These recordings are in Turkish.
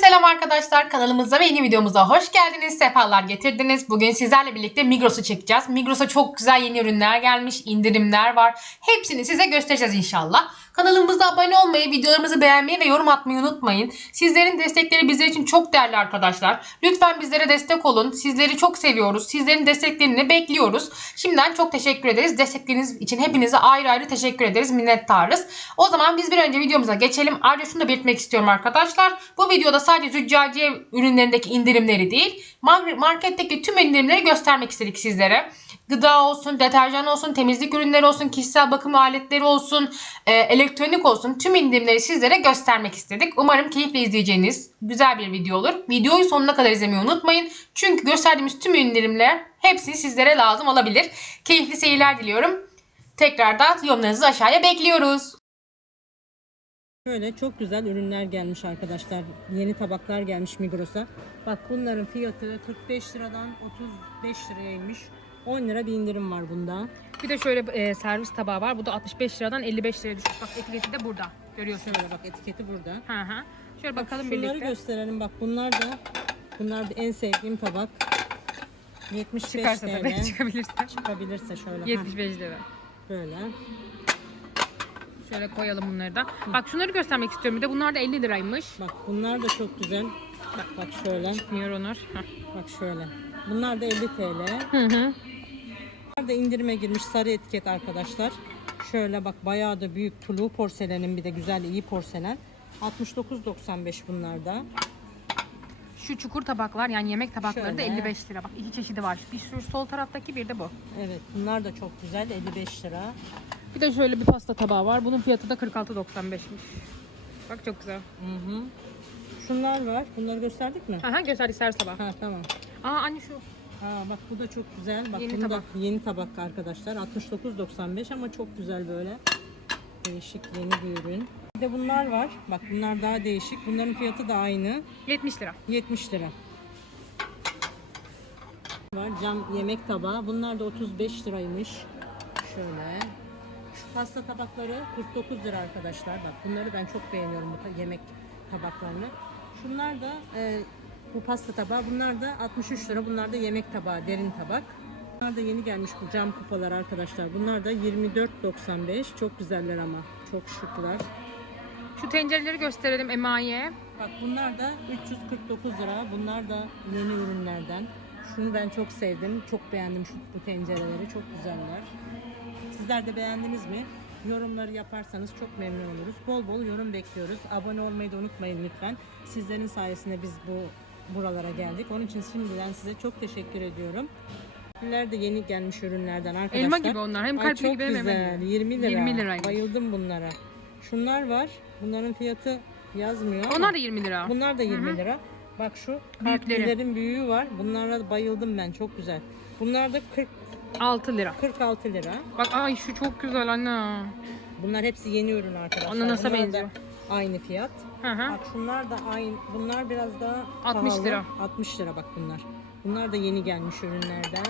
Selam arkadaşlar kanalımıza ve yeni videomuza hoş geldiniz. Sefalar getirdiniz. Bugün sizlerle birlikte Migros'u çekeceğiz. Migros'a çok güzel yeni ürünler gelmiş, indirimler var. Hepsini size göstereceğiz inşallah. Kanalımıza abone olmayı, videolarımızı beğenmeyi ve yorum atmayı unutmayın. Sizlerin destekleri bizler için çok değerli arkadaşlar. Lütfen bizlere destek olun. Sizleri çok seviyoruz. Sizlerin desteklerini bekliyoruz. Şimdiden çok teşekkür ederiz. Destekleriniz için hepinize ayrı ayrı teşekkür ederiz. Minnettarız. O zaman biz bir önce videomuza geçelim. Ayrıca şunu da belirtmek istiyorum arkadaşlar. Bu videoda sadece züccaciye ürünlerindeki indirimleri değil, mar- marketteki tüm indirimleri göstermek istedik sizlere. Gıda olsun, deterjan olsun, temizlik ürünleri olsun, kişisel bakım aletleri olsun, elektronik olsun tüm indirimleri sizlere göstermek istedik. Umarım keyifle izleyeceğiniz güzel bir video olur. Videoyu sonuna kadar izlemeyi unutmayın. Çünkü gösterdiğimiz tüm indirimler hepsi sizlere lazım olabilir. Keyifli seyirler diliyorum. Tekrardan yorumlarınızı aşağıya bekliyoruz. Böyle çok güzel ürünler gelmiş arkadaşlar. Yeni tabaklar gelmiş Migros'a. Bak bunların fiyatı 45 liradan 35 liraymış. 10 lira bir indirim var bunda. Bir de şöyle e, servis tabağı var. Bu da 65 liradan 55 liraya düşmüş. Bak etiketi de burada. Görüyorsunuz. Şöyle bak etiketi burada. Hı hı. Şöyle bakalım Şunları birlikte. gösterelim bak bunlar da bunlar da en sevdiğim tabak. 75 Çıkarsa TL. tabii çıkabilirse. Çıkabilirse şöyle. Heh, 75 lira. böyle. Şöyle koyalım bunları da. Bak şunları göstermek istiyorum. Bir de bunlar da 50 liraymış. Bak bunlar da çok güzel. Bak bak şöyle. Çıkmıyor Onur. Heh. Bak şöyle. Bunlar da 50 TL. Hı hı. Bunlar da indirime girmiş sarı etiket arkadaşlar. Şöyle bak bayağı da büyük tulu porselenin bir de güzel iyi porselen. 69.95 bunlar da. Şu çukur tabaklar yani yemek tabakları da Şöyle. 55 lira. Bak iki çeşidi var. Bir şu sol taraftaki bir de bu. Evet bunlar da çok güzel 55 lira. Bir de şöyle bir pasta tabağı var. Bunun fiyatı da 46.95'miş. Bak çok güzel. Hı hı. Şunlar var. Bunları gösterdik mi? Hı gösterdik servis tabağı. Ha tamam. Aa anne şu. Ha bak bu da çok güzel. Bak Yeni tabak. yeni tabak arkadaşlar. 69.95 ama çok güzel böyle. Değişik yeni bir ürün. Bir de bunlar var. Bak bunlar daha değişik. Bunların fiyatı da aynı. 70 lira. 70 lira. Var cam yemek tabağı. Bunlar da 35 liraymış. Şöyle. Şu pasta tabakları 49 lira arkadaşlar. Bak bunları ben çok beğeniyorum bu yemek tabaklarını. Şunlar da e, bu pasta tabağı. Bunlar da 63 lira. Bunlar da yemek tabağı, derin tabak. Bunlar da yeni gelmiş bu cam kupalar arkadaşlar. Bunlar da 24.95. Çok güzeller ama. Çok şıklar. Şu tencereleri gösterelim emaye. Bak bunlar da 349 lira. Bunlar da yeni ürünlerden. Şunu ben çok sevdim. Çok beğendim şu bu tencereleri. Çok güzeller. Sizler de beğendiniz mi? Yorumları yaparsanız çok memnun oluruz. Bol bol yorum bekliyoruz. Abone olmayı da unutmayın lütfen. Sizlerin sayesinde biz bu buralara geldik. Onun için şimdiden size çok teşekkür ediyorum. Ürünler de yeni gelmiş ürünlerden arkadaşlar. Elma gibi onlar. Hem çok gibi hem elma güzel. gibi. 20 lira. 20 liraymış. Bayıldım bunlara. Şunlar var. Bunların fiyatı yazmıyor. ama- Onlar da 20 lira. Bunlar da 20 lira. Bak şu Büyükleri. büyüğü var. Bunlara bayıldım ben. Çok güzel. Bunlar da 40 6 lira. 46 lira. Bak ay şu çok güzel anne. Bunlar hepsi yeni ürün arkadaşlar. Ananasa Bunlar da benziyor. Aynı fiyat. Hı hı. Bak şunlar da aynı. Bunlar biraz daha 60 pahalı. lira. 60 lira bak bunlar. Bunlar da yeni gelmiş ürünlerden.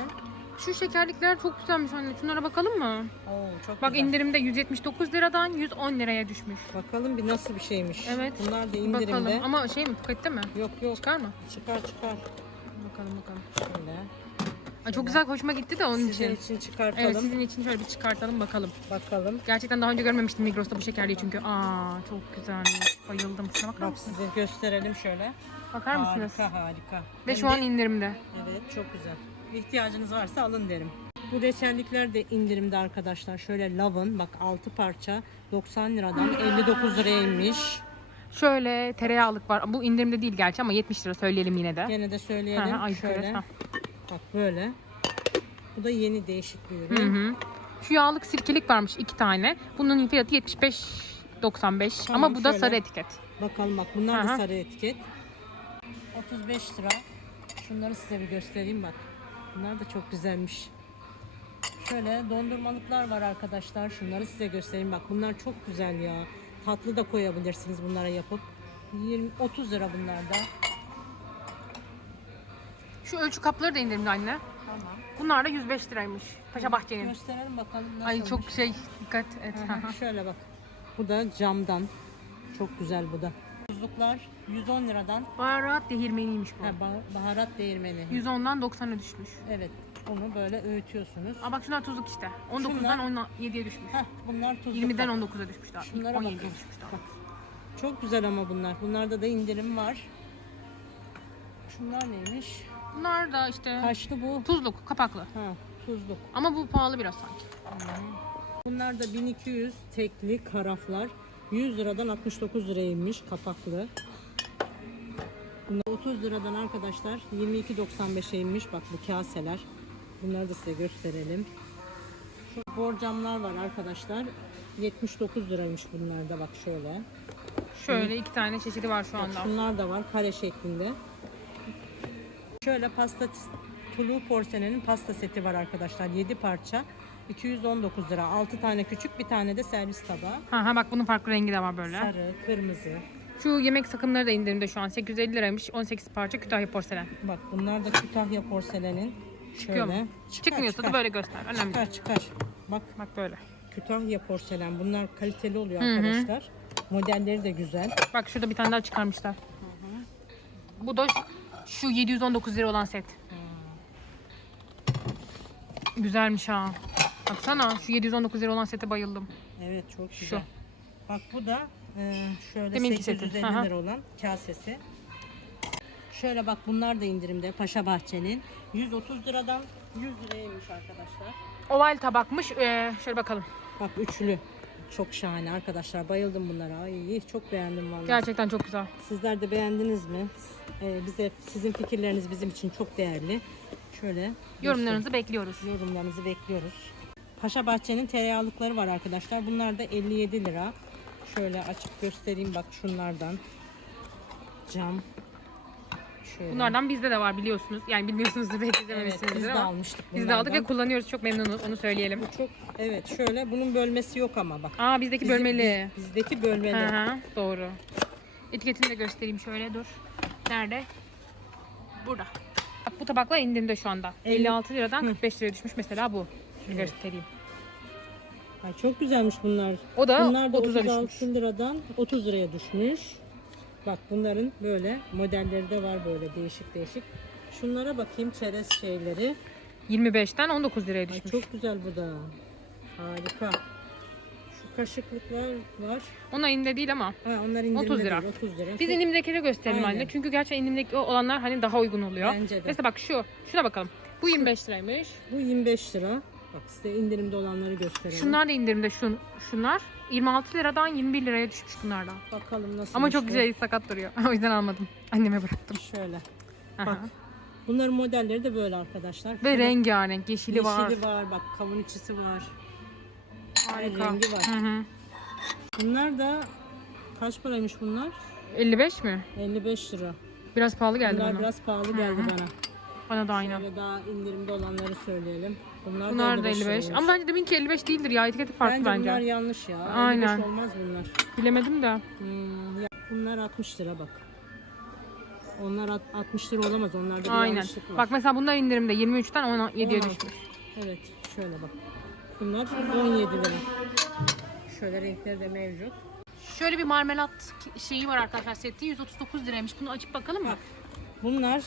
Şu şekerlikler çok güzelmiş anne. Şunlara bakalım mı? Oo çok Bak güzel. indirimde 179 liradan 110 liraya düşmüş. Bakalım bir nasıl bir şeymiş. Evet. Bunlar da indirimde. Bakalım. Ama şey mi pakette mi? Yok yok. Çıkar mı? Çıkar çıkar. Bakalım bakalım. Şöyle. Ay çok güzel hoşuma gitti de onun Sizin için. için çıkartalım. Evet sizin için şöyle bir çıkartalım bakalım. Bakalım. Gerçekten daha önce görmemiştim Migros'ta bu şekerliği çünkü. Aa çok güzelmiş. Bayıldım. Şuna bakar Bak mısınız? size gösterelim şöyle. Bakar mısınız? Harika harika. Ve Hem şu an de- indirimde. Evet çok güzel. İhtiyacınız varsa alın derim. Bu reçellikler de indirimde arkadaşlar. Şöyle lavın bak 6 parça 90 liradan 59 liraya inmiş. Şöyle tereyağlık var. Bu indirimde değil gerçi ama 70 lira söyleyelim yine de. Gene de söyleyelim. Hı hı, ay, Şöyle şöyle, bak böyle. Bu da yeni değişik bir Hı ürün. hı. Şu yağlık sirkelik varmış iki tane. Bunun fiyatı 75.95 Tamam, ama bu da sarı etiket. Bakalım bak bunlar Hı da hı. sarı etiket. 35 lira. Şunları size bir göstereyim bak. Bunlar da çok güzelmiş. Şöyle dondurmalıklar var arkadaşlar. Şunları size göstereyim bak. Bunlar çok güzel ya. Tatlı da koyabilirsiniz bunlara yapıp. 20 30 lira bunlar da. Şu ölçü kapları da indirimli anne. Tamam. Bunlar da 105 liraymış. Paşa Bahçe'nin. Gösterelim bakalım nasıl. Ay çok şey dikkat et. Şöyle bak. Bu da camdan. Çok güzel bu da. tuzluklar 110 liradan Baharat değirmeniymiş bu. ha, bah- baharat değirmeni. 110'dan 90'a düşmüş. Evet. Onu böyle öğütüyorsunuz. Aa bak şunlar tuzluk işte. 19'dan Şunlar- 17'ye düşmüş. Heh, bunlar tuzluk. 20'den bak. 19'a düşmüş daha. Şunlara 17'ye bakın. düşmüş daha. Bak. Çok güzel ama bunlar. Bunlarda da indirim var. Şunlar neymiş? Bunlar da işte Kaçlı bu? tuzluk, kapaklı. Ha, tuzluk. Ama bu pahalı biraz sanki. Bunlar da 1200 tekli karaflar. 100 liradan 69 liraymış kapaklı. Bunlar 30 liradan arkadaşlar 22.95'e inmiş. Bak bu kaseler. Bunları da size gösterelim. Şu borcamlar var arkadaşlar. 79 liraymış bunlar da bak şöyle. Şöyle iki tane çeşidi var şu Bak anda. şunlar da var kare şeklinde. Şöyle pasta tulu porselenin pasta seti var arkadaşlar. 7 parça. 219 lira. 6 tane küçük, bir tane de servis tabağı. Ha, ha bak bunun farklı rengi de var böyle. Sarı, kırmızı. Şu yemek sakımları da indirimde şu an. 850 liraymış. 18 parça Kütahya porselen. Bak bunlar da Kütahya porselenin. Çıkıyor Şöyle. mu? Çıkar, Çıkmıyorsa çıkar. da böyle göster. Önemli. Çıkar çıkar. Bak Bak böyle. Kütahya porselen. Bunlar kaliteli oluyor Hı hı. arkadaşlar. Modelleri de güzel. Bak şurada bir tane daha çıkarmışlar. Bu da şu- şu 719 lira olan set. Güzelmiş ha. Baksana şu 719 lira olan sete bayıldım. Evet çok Şu. güzel. Bak bu da e, şöyle Deminki 850 seti. Aha. lira olan kasesi. Şöyle bak bunlar da indirimde Paşa Bahçe'nin. 130 liradan 100 liraymış arkadaşlar. Oval tabakmış. Ee, şöyle bakalım. Bak üçlü. Çok şahane arkadaşlar. Bayıldım bunlara. Ay çok beğendim vallahi. Gerçekten çok güzel. Sizler de beğendiniz mi? Ee, bize sizin fikirleriniz bizim için çok değerli. Şöyle Yorumlarınızı bekliyoruz. yorumlarınızı bekliyoruz. Paşa Bahçe'nin tereyağlıkları var arkadaşlar. Bunlar da 57 lira. Şöyle açıp göstereyim bak şunlardan. Cam. Şöyle. Bunlardan bizde de var biliyorsunuz. Yani bilmiyorsunuzdur belki evet, izlememişsinizdir biz de ama. almıştık Biz de bunlardan. aldık ve kullanıyoruz. Çok memnunuz. Onu söyleyelim. Bu çok evet şöyle bunun bölmesi yok ama bak. Aa bizdeki Bizim- bölmeli. biz- bizdeki bölmeli. Hı hı, doğru. Etiketini de göstereyim şöyle dur. Nerede? Burada. Bak bu tabaklar indirimde şu anda. El- 56 liradan 45 liraya düşmüş mesela bu. Şöyle göstereyim. Ay, çok güzelmiş bunlar. O da Bunlar da 30'a 36 düşmüş. liradan 30 liraya düşmüş. Bak bunların böyle modelleri de var böyle değişik değişik. Şunlara bakayım çerez şeyleri. 25'ten 19 liraya Ay düşmüş. çok güzel bu da. Harika. Şu kaşıklıklar var. Onlar indirimde değil ama. Ha onlar indirimde 30 lira. değil, 30 lira. Biz Çok- indirimdekileri gösterelim Aynen. anne. Çünkü gerçekten indirimdeki olanlar hani daha uygun oluyor. Bence de. Mesela bak şu. Şuna bakalım. Bu 25 liraymış. Bu 25 lira. Bak size indirimde olanları gösterelim. Şunlar da indirimde şun, şunlar. 26 liradan 21 liraya düşmüş bunlardan. Bakalım nasıl. Ama çok güzel sakat duruyor. o yüzden almadım. Anneme bıraktım. Şöyle. Aha. Bak. Bunların modelleri de böyle arkadaşlar. Ve Şöyle rengarenk. Yeşili, var. Yeşili var. Bak kavun içisi var. Harika. rengi var. Hı hı. Bunlar da kaç paraymış bunlar? 55 mi? 55 lira. Biraz pahalı geldi Bunlar bana. biraz pahalı geldi Hı hı. bana. Bana da aynen. Şöyle daha indirimde olanları söyleyelim. Bunlar, Bunlar da da 55. 55. liraymış. Ama bence deminki 55 değildir ya. Etiketi farklı bence, bunlar yanlış ya. Aynen. 55 olmaz bunlar. Bilemedim de. Hmm, ya- bunlar 60 lira bak. Onlar at- 60 lira olamaz. Onlarda bir Aynen. yanlışlık var. Bak mesela bunlar indirimde. 23'ten 17'ye 16. düşmüş. Evet şöyle bak. Bunlar 17 lira. Şöyle renkleri de mevcut. Şöyle bir marmelat şeyi var arkadaşlar seti. 139 liraymış. Bunu açıp bakalım mı? Bunlar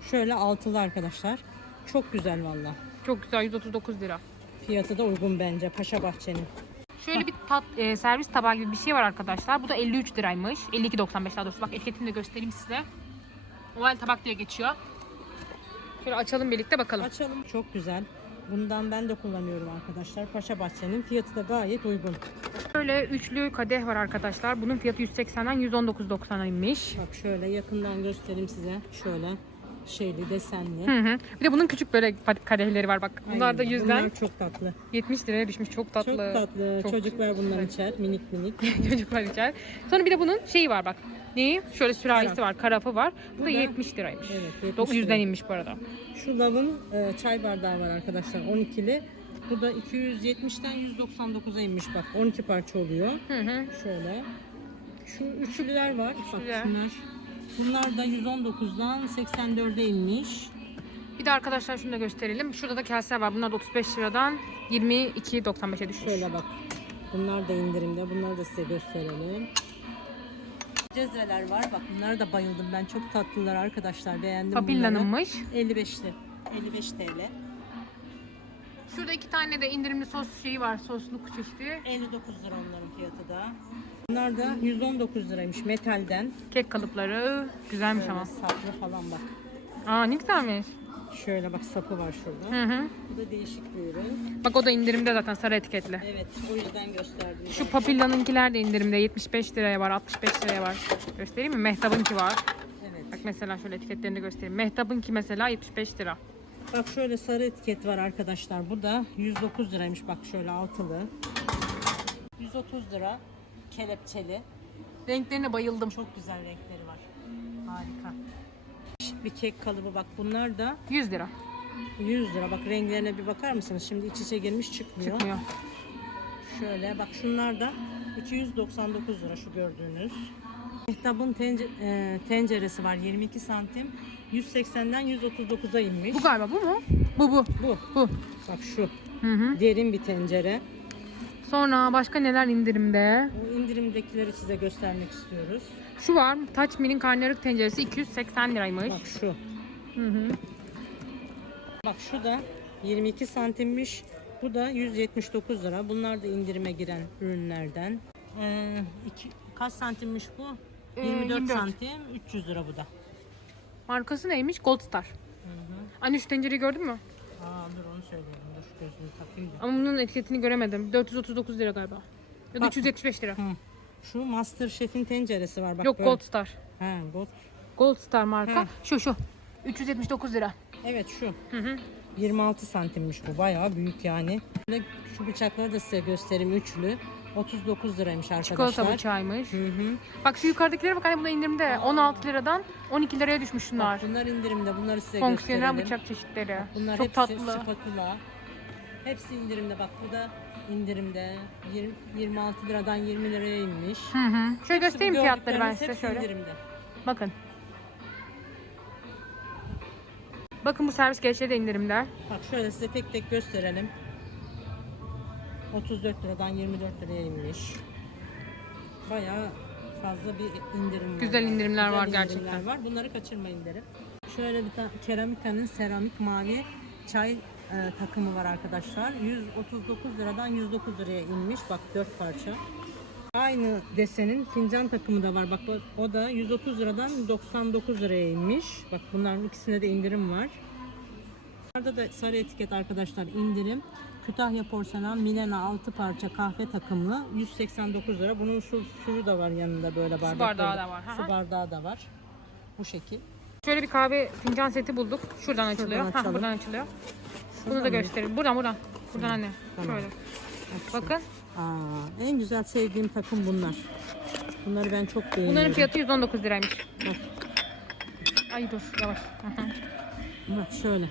şöyle altılı arkadaşlar. Çok güzel valla. Çok güzel. 139 lira. Fiyatı da uygun bence Paşa Bahçe'nin. Şöyle bir tat, e, servis tabağı gibi bir şey var arkadaşlar. Bu da 53 liraymış. 52.95 daha doğrusu. Bak etiketini de göstereyim size. Oval tabak diye geçiyor. Şöyle açalım birlikte bakalım. Açalım. Çok güzel. Bundan ben de kullanıyorum arkadaşlar. Paşa Bahçe'nin fiyatı da gayet uygun. Şöyle üçlü kadeh var arkadaşlar. Bunun fiyatı 180'den 119.90'a inmiş. Bak şöyle yakından göstereyim size. Şöyle şeyli desenli. Hı hı. Bir de bunun küçük böyle kadehleri var bak. Bunlar da Aynen. 100'den Bunlar çok tatlı. 70 liraya düşmüş. Çok tatlı. Çok tatlı. Çok- Çocuklar bunları içer. Minik minik. Çocuklar içer. Sonra bir de bunun şeyi var bak. Neyi? Şöyle sürahisi Karaf. var, karafı var. Bu, Bu da da- 70 liraymış. Evet, 70 Do- 100'den lira. inmiş bu arada. Şu lavın e, çay bardağı var arkadaşlar 12'li. Bu da 270'ten 199'a inmiş bak 12 parça oluyor. Hı hı. Şöyle. Şu üçlüler var. Üçlüler. Bak şunlar. Bunlar da 119'dan 84'e inmiş. Bir de arkadaşlar şunu da gösterelim. Şurada da kaseler var. Bunlar da 35 liradan 22.95'e düşmüş. Şöyle bak. Bunlar da indirimde. Bunları da size gösterelim. Cezveler var. Bak bunlara da bayıldım ben. Çok tatlılar arkadaşlar. Beğendim Papillanınmış. bunları. 55'li. 55 TL. Şurada iki tane de indirimli sos şeyi var. Sosluk çeşidi. 59 lira onların fiyatı da. Bunlar da 119 liraymış metalden. Kek kalıpları. Güzelmiş Şöyle ama. saplı falan bak. Aa ne güzelmiş. Şöyle bak sapı var şurada. Hı hı. Bu da değişik bir ürün. Bak o da indirimde zaten sarı etiketli. Evet o yüzden gösterdim. Şu zaten. papillanınkiler de indirimde 75 liraya var, 65 liraya var. Göstereyim mi? Mehtap'ınki var. Evet. Bak mesela şöyle etiketlerini göstereyim. Mehtap'ınki mesela 75 lira. Bak şöyle sarı etiket var arkadaşlar. Bu da 109 liraymış. Bak şöyle altılı. 130 lira kelepçeli. Renklerine bayıldım. Çok güzel renkleri var. Harika. Bir kek kalıbı bak bunlar da 100 lira. 100 lira. Bak renklerine bir bakar mısınız? Şimdi iç içe girmiş çıkmıyor. Çıkmıyor. Şöyle bak şunlar da 299 lira şu gördüğünüz. Mehtap'ın tence- e, tenceresi var 22 santim. 180'den 139'a inmiş. Bu galiba bu mu? Bu bu. Bu. Bu. Bak şu Hı hı. derin bir tencere. Sonra başka neler indirimde? O indirimdekileri size göstermek istiyoruz. Şu var. Touch Me'nin karnıyarık tenceresi 280 liraymış. Bak şu. Hı hı. Bak şu da 22 santimmiş. Bu da 179 lira. Bunlar da indirime giren ürünlerden. Ee, iki, kaç santimmiş bu? Ee, 24, 24. santim. 300 lira bu da. Markası neymiş? Gold Star. Anne şu tencereyi gördün mü? Aa dur onu söyleyelim. Dur gözlüğü takayım da. Ama bunun etiketini göremedim. 439 lira galiba. Ya da Bak. 375 lira. Hı. Şu Master Chef'in tenceresi var. Bak Yok böyle. Gold Star. Ha, Gold. Gold Star marka. Hı. Şu şu. 379 lira. Evet şu. Hı hı. 26 santimmiş bu. Bayağı büyük yani. Böyle Şu bıçakları da size göstereyim. Üçlü. 39 liraymış arkadaşlar. Çikolata bıçağıymış. Hı hı. Bak şu yukarıdakilere bak hani bu da indirimde. 16 liradan 12 liraya düşmüş şunlar. Bak, bunlar indirimde. Bunları size Fonksiyonel gösterelim. bıçak çeşitleri. Bunlar Çok hepsi tatlı. spatula. Hepsi indirimde. Bak bu da indirimde. 20, 26 liradan 20 liraya inmiş. Hı hı. Şöyle Hepsi göstereyim fiyatları ben size şöyle. indirimde. Bakın. Bakın bu servis gereçleri de indirimde. Bak şöyle size tek tek gösterelim. 34 liradan 24 liraya inmiş. Bayağı fazla bir indirim var. Güzel indirimler var indirimler gerçekten. var. Bunları kaçırmayın derim. Şöyle bir tane Keramika'nın seramik mavi çay e, takımı var arkadaşlar. 139 liradan 109 liraya inmiş. Bak 4 parça. Aynı desenin fincan takımı da var. Bak o da 130 liradan 99 liraya inmiş. Bak bunların ikisinde de indirim var. Bunlarda da sarı etiket arkadaşlar indirim. Kütahya porselen Milena 6 parça kahve takımlı 189 lira. Bunun su, suyu da var yanında böyle bardak. bardağı böyle. da var, Su bardağı da var. Bu şekil. Şöyle bir kahve fincan seti bulduk. Şuradan açılıyor. Hah, açalım. buradan açılıyor. Bunu da göstereyim. Buradan buradan. Buradan anne. Tamam. Şöyle. Bakın. Aa, en güzel sevdiğim takım bunlar. Bunları ben çok beğeniyorum. Bunların fiyatı 119 liraymış. Bak, Ay dur yavaş. Bak şöyle.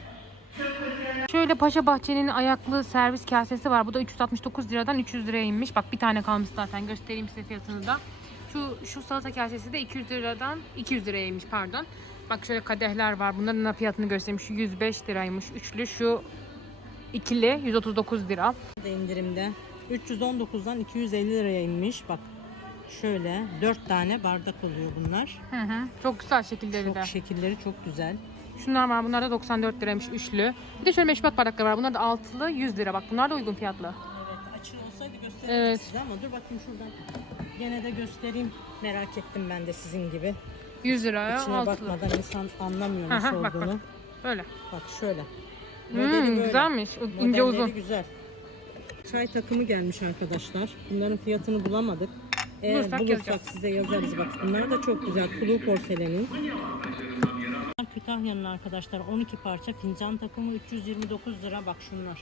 Şöyle Paşa Bahçe'nin ayaklı servis kasesi var. Bu da 369 liradan 300 liraya inmiş. Bak bir tane kalmış zaten. Göstereyim size fiyatını da. Şu şu salata kasesi de 200 liradan 200 liraya inmiş pardon. Bak şöyle kadehler var. Bunların da fiyatını göstereyim. Şu 105 liraymış. Üçlü şu ikili 139 lira. Da indirimde. 319'dan 250 liraya inmiş. Bak şöyle 4 tane bardak oluyor bunlar. Hı hı. Çok güzel şekilleri Çok de. şekilleri çok güzel. Şunlar var. Bunlar da 94 liraymış üçlü. Bir de şöyle meşrubat bardaklar var. Bunlar da altılı 100 lira. Bak bunlar da uygun fiyatlı. Evet açık olsaydı gösterirdim Evet. size ama dur bakayım şuradan. Gene de göstereyim. Merak ettim ben de sizin gibi. 100 liraya İçine altılı. bakmadan insan anlamıyor nasıl Aha, bak, bak. olduğunu. Böyle. Bak şöyle. Hmm, güzelmiş. İnce Modelleri uzun. güzel. Çay takımı gelmiş arkadaşlar. Bunların fiyatını bulamadık. Eğer Bulursak bulursak yazacağız. size yazarız. Bak bunlar da çok güzel. Kulu porselenin. Bunlar Kütahya'nın arkadaşlar 12 parça fincan takımı 329 lira. Bak şunlar.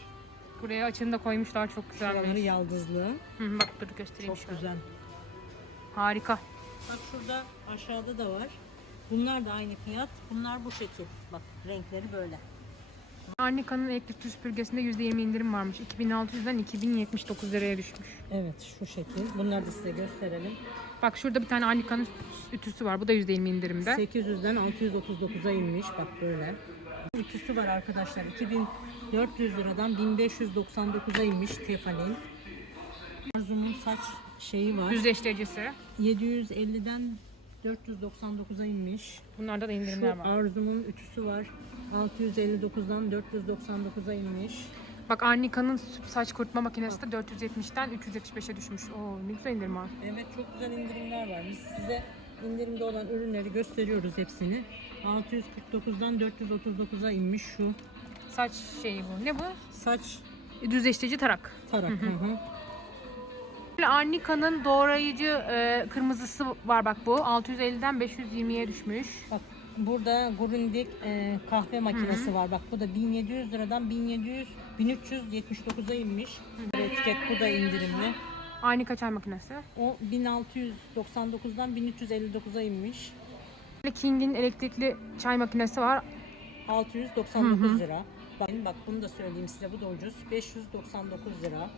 Buraya açını da koymuşlar. Çok Şuraları güzelmiş. yaldızlı. Hı, bak dur göstereyim Çok şöyle. güzel. Harika. Bak şurada aşağıda da var. Bunlar da aynı fiyat. Bunlar bu şekil. Bak renkleri böyle. Arnika'nın elektrik su süpürgesinde %20 indirim varmış. 2600'den 2079 liraya düşmüş. Evet şu şekil. Bunları da size gösterelim. Bak şurada bir tane Arnika'nın ütüsü var. Bu da %20 indirimde. 800'den 639'a inmiş. Bak böyle. Ütüsü var arkadaşlar. 2400 liradan 1599'a inmiş Tiffany'nin. Arzu'nun saç şeyi var. Düzleştiricisi. 750'den 499'a inmiş. Bunlarda da Şu indirimler var. Arzum'un ütüsü var. 659'dan 499'a inmiş. Bak Arnika'nın saç kurutma makinesi de 470'ten 375'e düşmüş. Oo ne güzel indirim var. Evet çok güzel indirimler var. Biz size indirimde olan ürünleri gösteriyoruz hepsini. 649'dan 439'a inmiş şu Saç şeyi bu. Ne bu? saç Düzleştirici tarak. tarak. Hı hı. Arnika'nın doğrayıcı e, kırmızısı var bak bu. 650'den 520'ye düşmüş. Bak burada Grundig e, kahve makinesi var. Bak bu da 1700 liradan 1700 1379'a inmiş. Etiket bu da indirimli. Arnika çay makinesi. O 1699'dan 1359'a inmiş. King'in elektrikli çay makinesi var. 699 lira. Bak, bak bunu da söyleyeyim size bu da ucuz. 599 lira.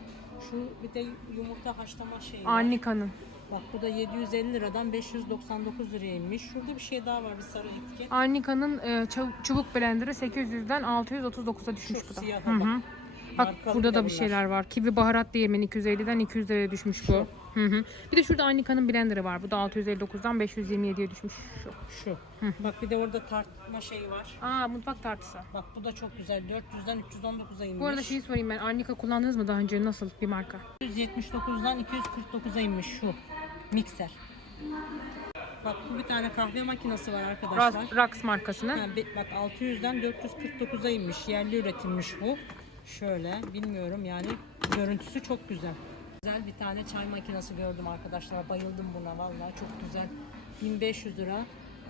Şu bir de yumurta haşlama şeyi var. Arnika'nın. Bak bu da 750 liradan 599 liraya inmiş. Şurada bir şey daha var bir sarı etiket. Arnika'nın e, çab- çubuk blenderı 800'den 639'a düşmüş Şu bu da. siyaha Hı hı. bak. Bak Markalı burada da bir şeyler var. Kivi baharat değirmeni 250'den 200 liraya düşmüş bu. Hı hı. Bir de şurada Arnika'nın blenderı var. Bu da 659'dan 527'ye düşmüş. Şu. Şu. Bak bir de orada tartma şeyi var. Aa mutfak tartısı. Bak bu da çok güzel. 400'den 319'a inmiş. Bu arada şeyi sorayım ben. Arnika kullandınız mı daha önce? Nasıl bir marka? 179'dan 249'a inmiş şu mikser. Bak bu bir tane kahve makinesi var arkadaşlar. Rax, Rax markasını. Ha, be- bak 600'den 449'a inmiş. Yerli üretilmiş bu. Şöyle bilmiyorum yani görüntüsü çok güzel. Güzel bir tane çay makinesi gördüm arkadaşlar. Bayıldım buna vallahi çok güzel. 1500 lira.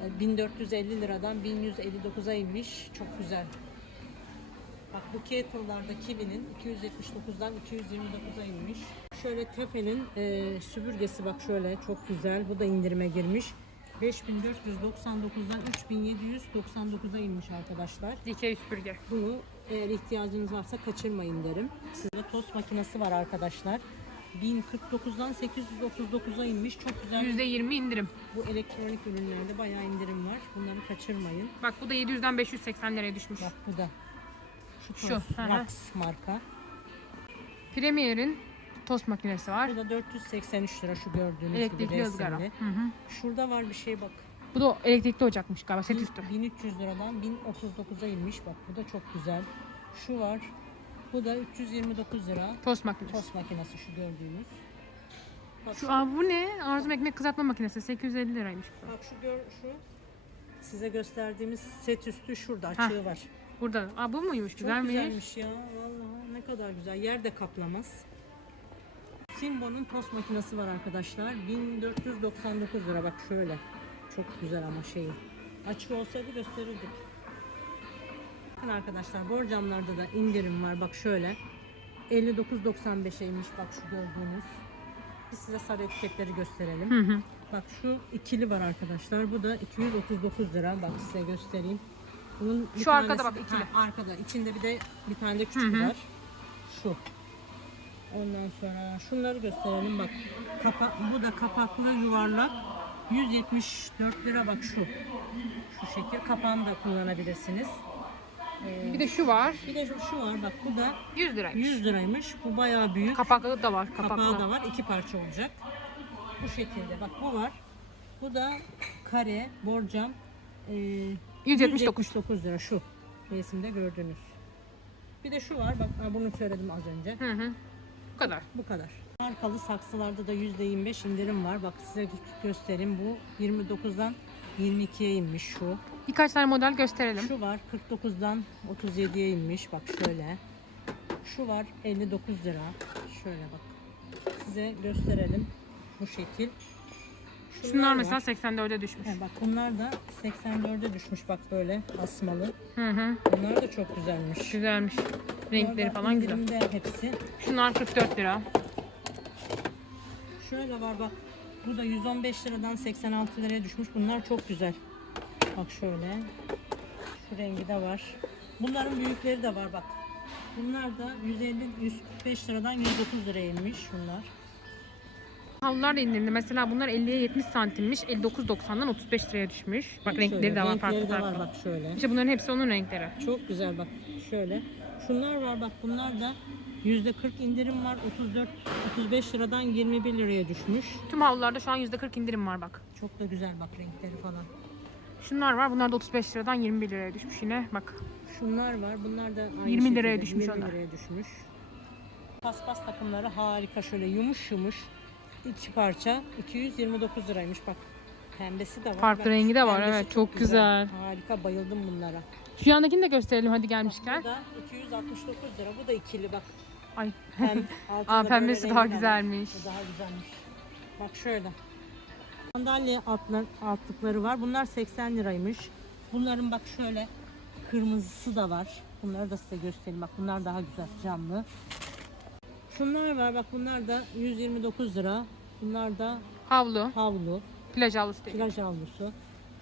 e, 1450 liradan 1159'a inmiş. Çok güzel. Bak bu kettle'larda Kiwi'nin 279'dan 229'a inmiş. Şöyle Tefe'nin e, süpürgesi bak şöyle çok güzel. Bu da indirime girmiş. 5499'dan 3799'a inmiş arkadaşlar. Dikey süpürge. Bunu eğer ihtiyacınız varsa kaçırmayın derim. Sizde tost makinesi var arkadaşlar. 1049'dan 839'a inmiş. Çok güzel. %20 indirim. Bu elektronik ürünlerde bayağı indirim var. Bunları kaçırmayın. Bak bu da 700'den 580 liraya düşmüş. Bak bu da. Şu, Şu. Rax marka. Premier'in tost makinesi var. Bu da 483 lira şu gördüğünüz Elektrikli gibi ızgara. Hı hı. Şurada var bir şey bak. Bu da elektrikli ocakmış galiba set üstü. 1300 liradan 1039'a inmiş bak. Bu da çok güzel. Şu var. Bu da 329 lira. Tost makinesi. Tost makinesi şu gördüğünüz. Bak Şu aa, bu ne? Arzum ekmek kızartma makinesi 850 liraymış. bu. Bak şu gör şu size gösterdiğimiz set üstü şurada açığı var. Burada. Aa bu muymuş? Çok Güzelmiş. güzelmiş ya. Vallahi ne kadar güzel. Yer de kaplamaz. Simbo'nun tost makinesi var arkadaşlar. 1499 lira bak şöyle. Çok güzel ama şeyi. Açık olsaydı gösterirdik. Bakın arkadaşlar borcamlarda da indirim var. Bak şöyle. 59.95'e inmiş bak şu gördüğünüz. Biz size sarı etiketleri gösterelim. Hı hı. Bak şu ikili var arkadaşlar. Bu da 239 lira. Bak size göstereyim. Bunun bir Şu arkada bak, ikili. Ha, arkada. İçinde bir de bir tane de küçük Hı hı. var. Şu. Ondan sonra şunları gösterelim bak. Kapa bu da kapaklı yuvarlak. 174 lira bak şu. Şu şekil kapağını da kullanabilirsiniz. Ee, Bir de şu var. bir de şu, şu var bak bu da 100 liraymış. 100 liraymış. Bu bayağı büyük. Kapaklı da var. Kapaklı. Kapağı da var. iki parça olacak. Bu şekilde. Bak bu var. Bu da kare, borcam. Ee, 179. 179 lira şu. Resimde gördüğünüz. Bir de şu var. Bak ha, bunu söyledim az önce. Hı hı. Bu kadar. Bu kadar. Markalı saksılarda da %25 indirim var. Bak size gö- göstereyim. Bu 29'dan 22'ye inmiş şu. Birkaç tane model gösterelim. Şu var 49'dan 37'ye inmiş. Bak şöyle. Şu var 59 lira. Şöyle bak. Size gösterelim. Bu şekil. Şunlar var. mesela 84'e düşmüş. He, bak bunlar da 84'e düşmüş bak böyle asmalı. Hı hı. Bunlar da çok güzelmiş. Güzelmiş. Renkleri falan güzel. indirimde hepsi. Şunlar 44 lira. Şöyle var bak. Bu da 115 liradan 86 liraya düşmüş. Bunlar çok güzel. Bak şöyle. Şu rengi de var. Bunların büyükleri de var bak. Bunlar da 150 145 liradan 109 liraya inmiş bunlar. Havlular da indirimli. Mesela bunlar 50'ye 70 santimmiş. 59.90'dan 35 liraya düşmüş. Bak renkleri Şöyle, de var renkleri farklı farklı. var bak şöyle. İşte bunların hepsi onun renkleri. Çok güzel bak şöyle. Şunlar var bak bunlar da %40 indirim var. 34 35 liradan 21 liraya düşmüş. Tüm havlularda şu an %40 indirim var bak. Çok da güzel bak renkleri falan. Şunlar var. Bunlar da 35 liradan 21 liraya düşmüş yine. Bak. Şunlar var. Bunlar da aynı 20 liraya şekilde, düşmüş 20 onlar. liraya düşmüş. Paspas takımları harika şöyle yumuş yumuş. iki parça 229 liraymış bak. Pembesi de var. Farklı Bak, rengi de var, pembesi evet, çok güzel. Harika bayıldım bunlara. Şu yandakini de gösterelim hadi gelmişken. Bu da 269 lira. Bu da ikili bak. Ay. Pem, altında Aa, böyle pembesi rengi daha de var. güzelmiş. Bu daha güzelmiş. Bak şöyle. Sandalye altlar, altlıkları var. Bunlar 80 liraymış. Bunların bak şöyle kırmızısı da var. Bunları da size göstereyim. Bak bunlar daha güzel camlı. Şunlar var bak bunlar da 129 lira. Bunlar da Havlu. havlu, Plaj havlusu değil. plaj havlusu.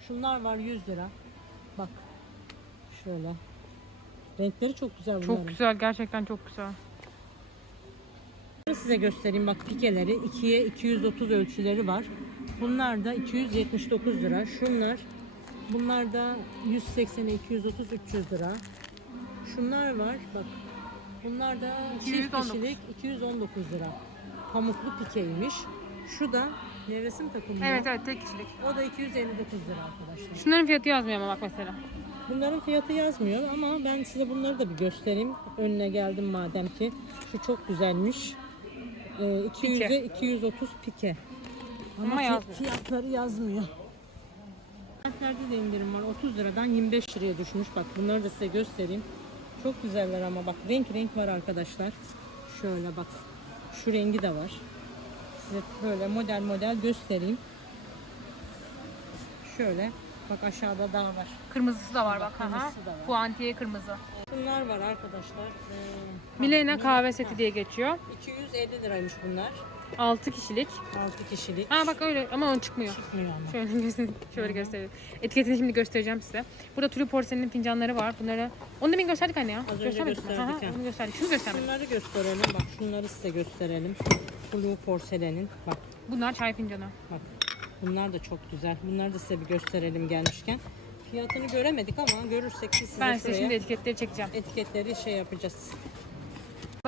Şunlar var 100 lira. Bak şöyle. Renkleri çok güzel bunların. Çok güzel. Gerçekten çok güzel. Size göstereyim bak pikeleri 2'ye 230 ölçüleri var. Bunlar da 279 lira. Şunlar bunlar da 180'e 230 300 lira. Şunlar var bak. Bunlar da çift 219. kişilik 219 lira. Pamuklu pikeymiş. Şu da nevresim takımı. Evet evet tek kişilik. O da 259 lira arkadaşlar. Şunların fiyatı yazmıyor ama bak mesela. Bunların fiyatı yazmıyor ama ben size bunları da bir göstereyim. Önüne geldim madem ki. Şu çok güzelmiş. Ee, 200'e 230 pike. Ama, yazmıyor. fiyatları yazmıyor. Fiyatlarda da indirim var. 30 liradan 25 liraya düşmüş. Bak bunları da size göstereyim. Çok güzeller ama bak renk renk var arkadaşlar. Şöyle bak. Şu rengi de var. Size böyle model model göstereyim. Şöyle. Bak aşağıda daha var. Kırmızısı da var bak. Aha. Da var. Puantiye kırmızı. Bunlar var arkadaşlar. Ee, Milena bak, kahve seti diye geçiyor. 250 liraymış bunlar. 6 kişilik. 6 kişilik. Ha bak öyle ama onun çıkmıyor. Çıkmıyor ama. Şöyle göstereyim. Şöyle göstereyim. Etiketini şimdi göstereceğim size. Burada Tulu Porselen'in fincanları var. Bunları onu demin gösterdik anne ya. önce Göstermedik mi? gösterdik ya. Onu gösterdik. Şunu göstermedik. Şunları gösterelim. Bak şunları size gösterelim. Blue porselenin. Bak Bunlar çay fincanı. bak. Bunlar da çok güzel. Bunları da size bir gösterelim gelmişken. Fiyatını göremedik ama görürsek biz size Ben size şuraya şimdi etiketleri çekeceğim. etiketleri şey yapacağız.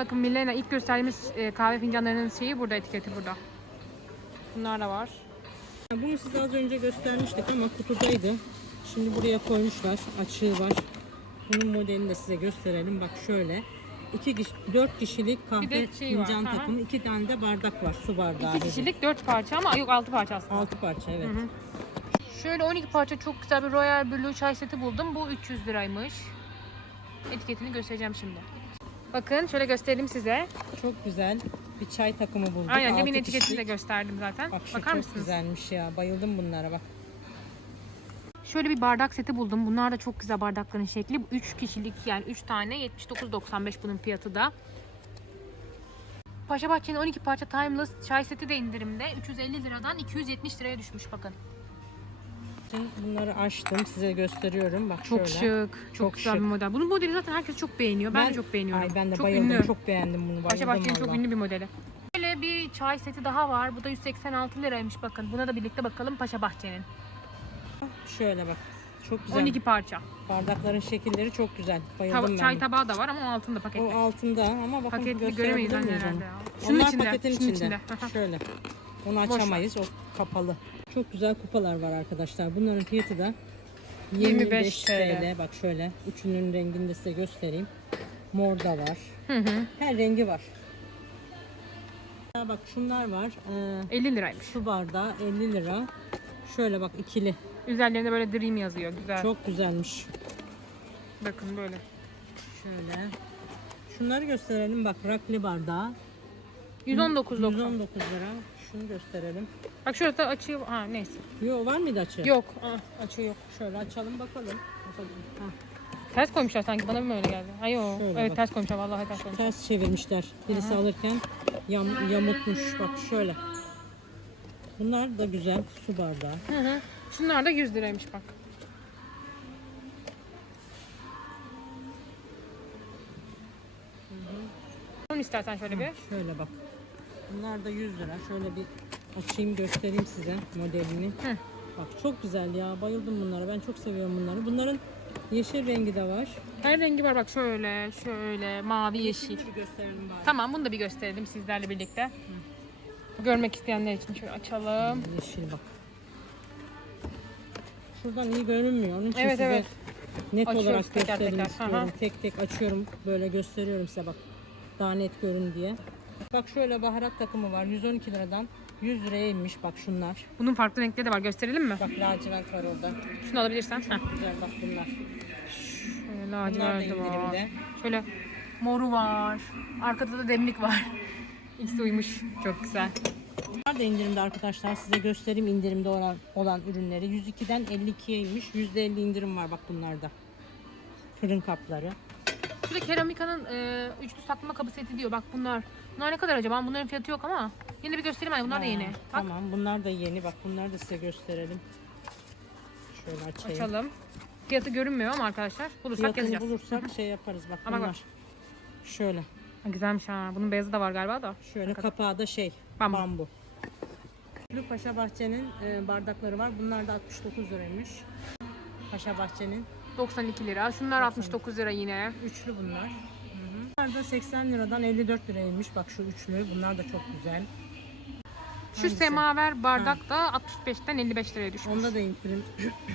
Bakın Milena ilk gösterdiğimiz e, kahve fincanlarının şeyi burada etiketi burada. Bunlar da var. Bunu size az önce göstermiştik ama kutudaydı. Şimdi buraya koymuşlar. Açığı var. Bunun modelini de size gösterelim. Bak şöyle. 2 kişi, 4 kişilik kahve Bir de şey var, fincan aha. takımı. 2 tane de bardak var. Su bardağı. 2 kişilik 4 parça ama yok 6 parça aslında. 6 parça evet. Şöyle 12 parça çok güzel bir Royal Blue çay seti buldum. Bu 300 liraymış. Etiketini göstereceğim şimdi. Bakın şöyle göstereyim size. Çok güzel bir çay takımı bulduk. Aynen demin etiketini de gösterdim zaten. Bak şu Bakar çok mısınız? güzelmiş ya. Bayıldım bunlara bak. Şöyle bir bardak seti buldum. Bunlar da çok güzel bardakların şekli. 3 kişilik yani 3 tane 79.95 bunun fiyatı da. Paşa Bahçe'nin 12 parça Timeless çay seti de indirimde. 350 liradan 270 liraya düşmüş bakın. Şimdi bunları açtım. Size gösteriyorum. Bak Çok şöyle. şık. Çok, Çok güzel şık. bir model. Bunun modeli zaten herkes çok beğeniyor. Ben, de çok beğeniyorum. Ay ben de çok bayıldım. ünlü. Çok beğendim bunu. Paşa Bahçe'nin çok ünlü bir modeli. Böyle bir çay seti daha var. Bu da 186 liraymış bakın. Buna da birlikte bakalım Paşa Bahçe'nin. Şöyle bak. Çok güzel. 12 parça. Bardakların şekilleri çok güzel. Bayıldım Tava- ben. çay tabağı da var ama o altında paketli. O altında ama bakın Paketli göremeyiz anne herhalde. Şunun Onlar içinde, paketin şunun içinde. içinde. Şöyle. Onu açamayız. O kapalı. Çok güzel kupalar var arkadaşlar. Bunların fiyatı da 25 25 TL. TL. Bak şöyle. Üçünün rengini de size göstereyim. Mor da var. Hı hı. Her rengi var. Ya bak şunlar var. Ee, 50 liraymış. su bardağı 50 lira. Şöyle bak ikili. Üzerlerinde böyle dream yazıyor. Güzel. Çok güzelmiş. Bakın böyle. Şöyle. Şunları gösterelim. Bak rakli bardağı. 119.90. 119 lira. Şunu gösterelim. Bak şurada açıyor. Ha neyse. Yo var mıydı açı? Yok. Aa, açıyor yok. Şöyle açalım bakalım. Ha, Ters koymuşlar sanki. Bana mı öyle geldi? Hayır. Şöyle Evet bak. ters koymuşlar. Vallahi ters koymuşlar. ters çevirmişler. Birisi alırken yam, yamutmuş. Bak şöyle. Bunlar da güzel. Su bardağı. Hı hı. Şunlar da 100 liraymış bak. Onu istersen şöyle bir. Şöyle bak. Bunlar da 100 lira. Şöyle bir açayım göstereyim size modelini. Hı. Bak çok güzel ya. Bayıldım bunlara. Ben çok seviyorum bunları. Bunların Yeşil rengi de var. Her rengi var bak şöyle, şöyle, mavi, yeşil. Bir gösterelim bari. Tamam bunu da bir gösterelim sizlerle birlikte. Görmek isteyenler için şöyle açalım. Yeşil bak. Şuradan iyi görünmüyor. Onun için Evet, size evet. net Açıyoruz olarak teker göstermek teker. istiyorum. Aha. Tek tek açıyorum. Böyle gösteriyorum size bak. Daha net görün diye. Bak şöyle baharat takımı var. 112 liradan 100 liraya inmiş bak şunlar. Bunun farklı renkleri de var. Gösterelim mi? Bak lacivert var orada. Şunu alabilirsen. Heh. Güzel bak bunlar. Şöyle laciverti var. Şöyle moru var. Arkada da demlik var. İkisi uymuş. Çok güzel. Bunlar da indirimde arkadaşlar. Size göstereyim indirimde olan, olan ürünleri. 102'den 52'ye inmiş. %50 indirim var bak bunlarda. Fırın kapları. Şurada Keramika'nın e, üçlü saklama kabı seti diyor. Bak bunlar. Bunlar ne kadar acaba? Bunların fiyatı yok ama. Yine bir göstereyim. hani Bunlar da yeni. Bak Tamam bunlar da yeni. Bak bunları da size gösterelim. Şöyle açayım. açalım. Fiyatı görünmüyor ama arkadaşlar. Bulursak Fiyatını yazacağız. bulursak şey yaparız bak Ama bunlar. bak. Şöyle. Güzelmiş ha. Bunun beyazı da var galiba da. Şöyle kapağı da şey Bambu. bambu. Gülü Paşa Bahçe'nin e, bardakları var. Bunlar da 69 liraymış. Paşa Bahçe'nin 92 lira. Şunlar 69 lira yine. üçlü bunlar. Bunlar da 80 liradan 54 liraymış. Bak şu üçlü. Bunlar da çok güzel. Şu Hangisi? semaver bardak da 65'ten 55 liraya düşmüş. Onda da indirim,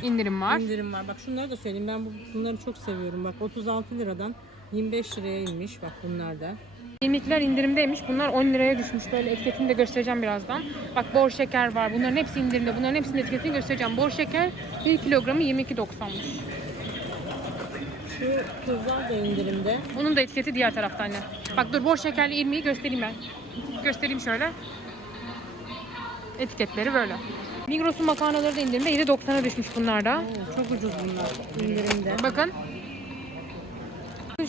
İndirim var. indirim var. Bak şunları da söyleyeyim. Ben bu, bunları çok seviyorum. Bak 36 liradan 25 liraya inmiş. Bak bunlar da. İrmikler indirimdeymiş. Bunlar 10 liraya düşmüş. Böyle etiketini de göstereceğim birazdan. Bak bor şeker var. Bunların hepsi indirimde. Bunların hepsinin etiketini göstereceğim. Bor şeker 1 kilogramı 22.90'mış. Şu tuzlar da indirimde. Onun da etiketi diğer tarafta anne. Bak dur bor şekerli irmiği göstereyim ben. Göstereyim şöyle. Etiketleri böyle. Migros'un makarnaları da indirimde 7.90'a düşmüş bunlar da. Oo, çok ucuz bunlar. indirimde. Bakın.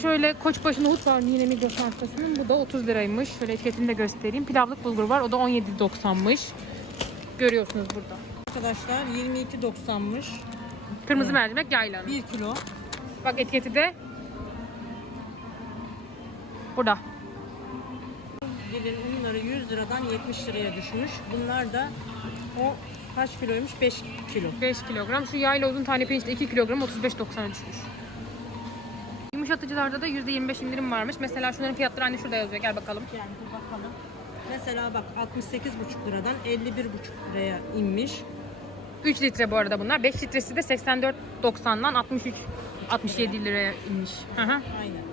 Şöyle koçbaşı nohut var yine Migros markasının. Bu da 30 liraymış. Şöyle etiketini de göstereyim. Pilavlık bulgur var. O da 17.90'mış. Görüyorsunuz burada. Arkadaşlar 22.90'mış. Kırmızı mercimek yaylanı. 1 kilo. Bak etiketi de burada. Gelin unları 100 liradan 70 liraya düşmüş. Bunlar da o kaç kiloymuş? 5 kilo. 5 kilogram. Şu yayla uzun tane pirinçte 2 kilogram 35.90'a düşmüş. Yumuşatıcılarda da %25 indirim varmış. Mesela şunların fiyatları anne şurada yazıyor. Gel bakalım. Yani bakalım. Mesela bak 68,5 liradan 51,5 liraya inmiş. 3 litre bu arada bunlar. 5 litresi de 84.90'dan 63 67 liraya inmiş. Hı hı. Aynen.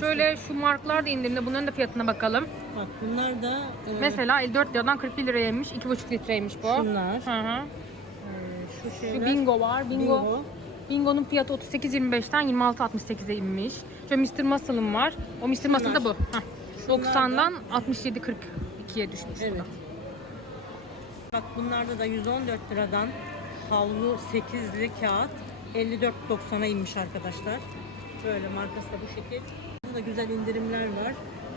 Şöyle şu marklar da indirimde. Bunların da fiyatına bakalım. Bak bunlar da e, Mesela 54 liradan 41 liraya inmiş. 2,5 litreymiş bu. şunlar. Hı hı. e, şu Şu bingo var. Bingo. Bingo. Bingo'nun fiyatı 38.25'ten 26.68'e inmiş. Şöyle Mr. Muscle'ım var. O Mr. Muscle da bu. Heh. Şunlar 90'dan 67.42'ye düşmüş. Evet. Bak bunlarda da 114 liradan havlu 8'li kağıt 54.90'a inmiş arkadaşlar. Böyle markası da bu şekil. Burada güzel indirimler var.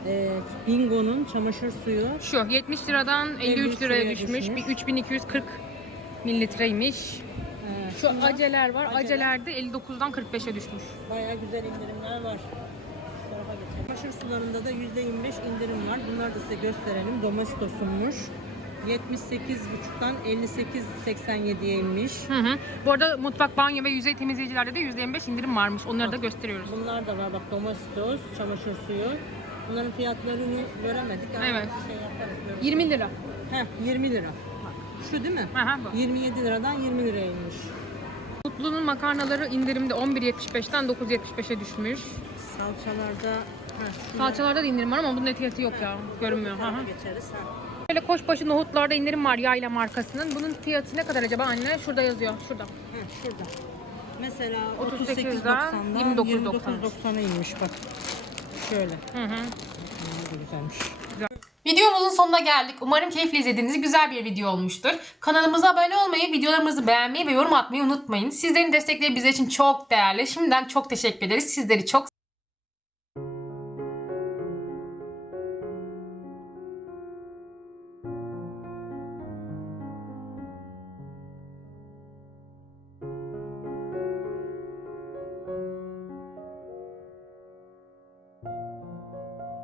Ee, Bingo'nun çamaşır suyu Şu 70 liradan 53 53 liraya düşmüş. düşmüş. Bir 3240 mililitreymiş. Ee, Şu şunlar aceler var. Aceler. Acelerde 59'dan 45'e düşmüş. bayağı güzel indirimler var. Şu tarafa geçelim. Çamaşır sularında da %25 indirim var. Bunları da size gösterelim. Domestos'unmuş. 78,5'tan 58,87'ye inmiş. Hı hı. Bu arada mutfak, banyo ve yüzey temizleyicilerde de %25 indirim varmış. Onları da gösteriyoruz. Bunlar da var bak Domestos çamaşır suyu. Bunların fiyatlarını göremedik. ama Evet. Şey yaparız, görürüz. 20 lira. Heh, 20 lira. Bak, Şu değil mi? Hı hı bu. 27 liradan 20 liraya inmiş. Mutlu'nun makarnaları indirimde 11.75'ten 9.75'e düşmüş. Salçalarda heh, şunlar- Salçalarda da indirim var ama bunun etiketi yok ya. Görünmüyor. Hı hı. geçeriz. Ha. Böyle koçbaşı nohutlarda indirim var Yayla markasının. Bunun fiyatı ne kadar acaba anne? Şurada yazıyor. Şurada. Heh, şurada. Mesela 38'den 38.90'dan 29.90. 29.90'a inmiş bak. Şöyle. Hı hı. Güzelmiş. Videomuzun sonuna geldik. Umarım keyifle izlediğiniz güzel bir video olmuştur. Kanalımıza abone olmayı, videolarımızı beğenmeyi ve yorum atmayı unutmayın. Sizlerin destekleri bizler için çok değerli. Şimdiden çok teşekkür ederiz. Sizleri çok